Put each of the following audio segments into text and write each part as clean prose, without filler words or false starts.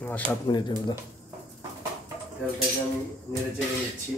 7 মিনিটের মতো তেলটাকে আমি নেড়ে চেড়ে নিচ্ছি।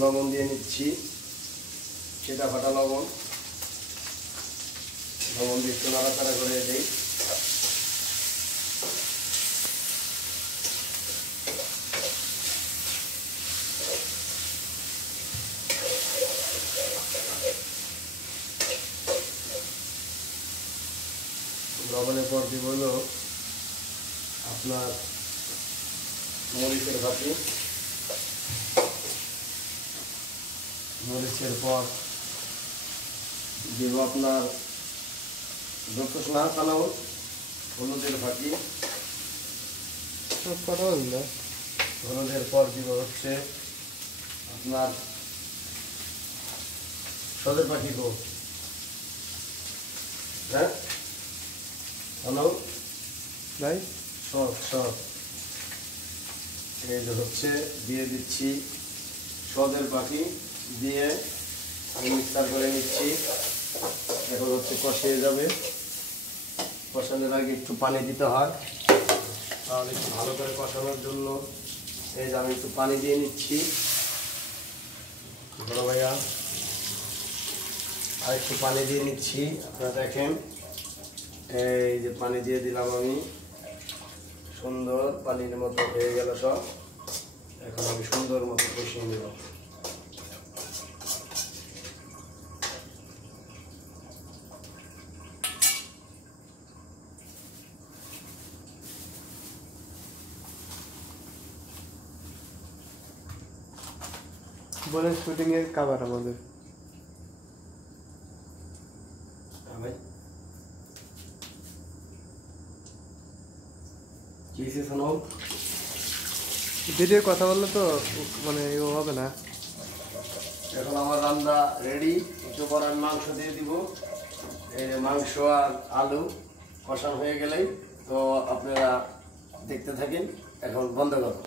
লবণ দিয়ে নিচ্ছি, সেটা ফাটা লবণ দিয়ে একটু নাড়াচাড়া করে দিই। লবণের পর দিব হলো আপনার মরিচের ভাতি, মরিচের পর দিব আপনার হলুদের ফাঁকি, হলুদের পর দিব হচ্ছে আপনার সদের পাখি গো, হ্যাঁ হ্যালো ভাই, সব এই যে হচ্ছে দিয়ে দিচ্ছি সদের পাখি দিয়ে আমি মিক্সার করে নিচ্ছি। এখন হচ্ছে কষিয়ে যাবে, কষানোর আগে একটু পানি দিতে হয়, তাহলে একটু ভালো করে কষানোর জন্য এই যে আমি একটু পানি দিয়ে নিচ্ছি বড় ভাইয়া, আর একটু পানি দিয়ে নিচ্ছি। আপনারা দেখেন এই যে পানি দিয়ে দিলাম আমি, সুন্দর পানির মতো হয়ে গেল সব। এখন আমি সুন্দর মতো কষিয়ে নেব। বলে শুটিং এর কভার আমাদের ভাই কিসে শোনো, ভিডিও কথা বললে তো মানে ও হবে না। এখন আমার রান্না রেডি, একটু পর আমি মাংস দিয়ে দিব। এই যে মাংস আর আলু কষানো হয়ে গেলেই তো আপনারা দেখতে থাকেন। এখন বন্ধ করো।